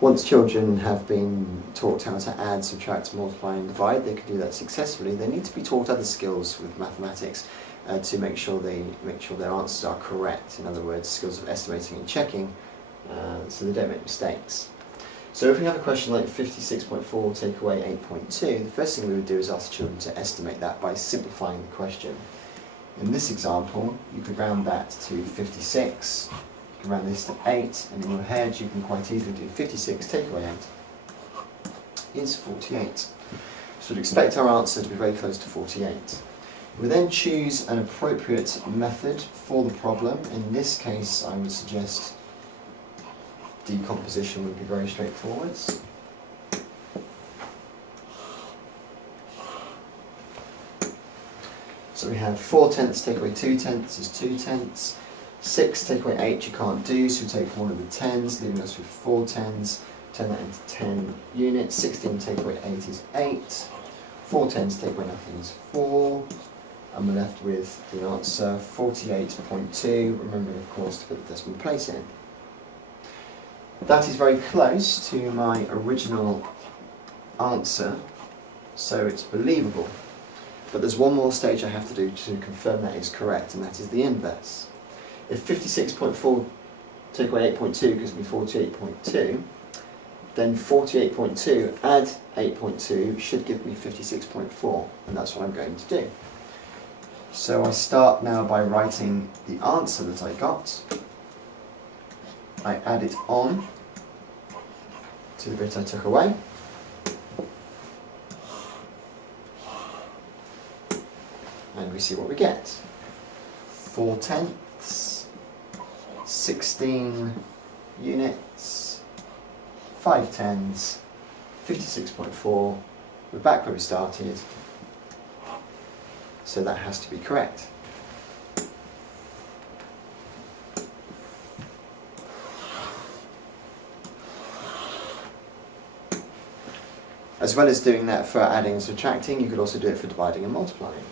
Once children have been taught how to add, subtract, multiply and divide, they can do that successfully. They need to be taught other skills with mathematics to make sure their answers are correct. In other words, skills of estimating and checking, so they don't make mistakes. So if we have a question like 56.4 take away 8.2, the first thing we would do is ask children to estimate that by simplifying the question. In this example, you could round that to 56, you can round this to 8, and in your head you can quite easily do 56 take away 8 is 48. So we'd expect our answer to be very close to 48. We then choose an appropriate method for the problem. In this case, I would suggest decomposition would be very straightforward. So we have 4/10 take away 2/10 is 2/10. 6 take away 8 you can't do, so we take one of the 10s, leaving us with 4 10s. Turn that into 10 units. 16 take away 8 is 8. 4 10s take away nothing is 4. And we're left with the answer 48.2, remembering of course to put the decimal place in. That is very close to my original answer, so it's believable. But there's one more stage I have to do to confirm that is correct, and that is the inverse. If 56.4 take away 8.2 gives me 48.2, then 48.2 add 8.2 should give me 56.4, and that's what I'm going to do. So I start now by writing the answer that I got. I add it on to the bit I took away. And we see what we get. 4/10, 16 units, 5 10s, 56.4. We're back where we started, so that has to be correct. As well as doing that for adding and subtracting, you could also do it for dividing and multiplying.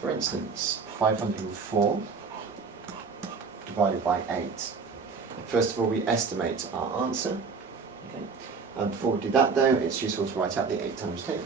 For instance, 504 divided by 8. First of all, we estimate our answer. Okay. And before we do that though, it's useful to write out the 8 times table.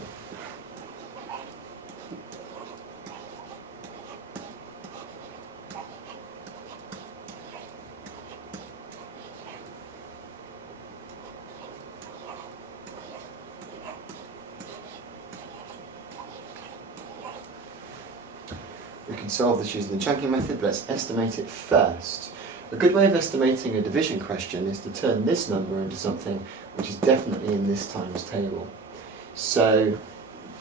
We can solve this using the chunking method, but let's estimate it first. A good way of estimating a division question is to turn this number into something which is definitely in this times table. So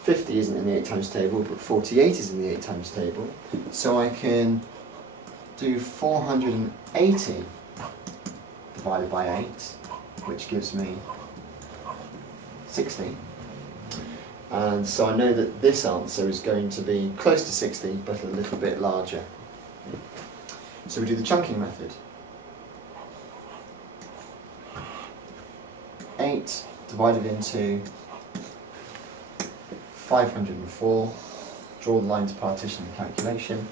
50 isn't in the 8 times table, but 48 is in the 8 times table. So I can do 480 divided by 8, which gives me 60. And so I know that this answer is going to be close to 60, but a little bit larger. So we do the chunking method. 8 divided into 504. Draw the line to partition the calculation.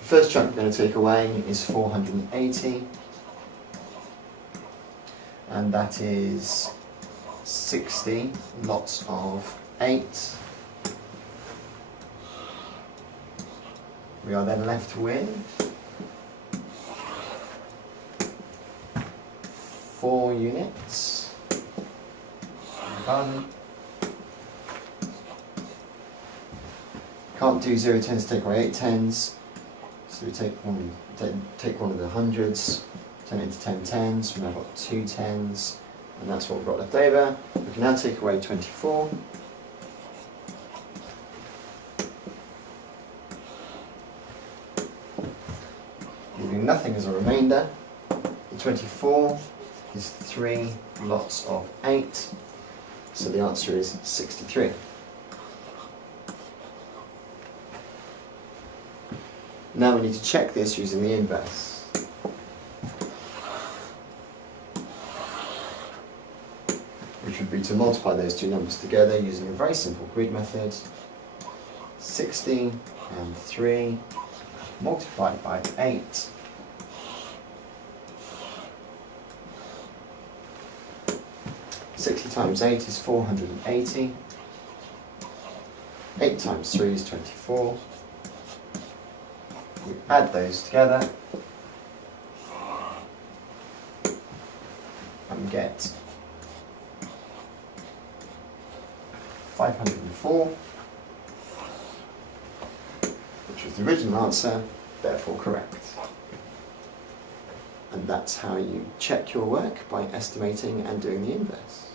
The first chunk we're going to take away is 480. And that is 60 lots of 8. We are then left with 4 units. Done. Can't do 0 10s take away 8 10s, so we take one of the hundreds, turn it into 10 10s. We've now got 2 10s. And that's what we've got left over. We can now take away 24. Leaving nothing as a remainder. The 24 is 3 lots of 8. So the answer is 63. Now we need to check this using the inverse. Which would be to multiply those two numbers together using a very simple grid method. 60 and 3 multiplied by 8. Sixty times 8 is 480. 8 times 3 is 24. We add those together and get 504, which was the original answer, therefore correct. And that's how you check your work, by estimating and doing the inverse.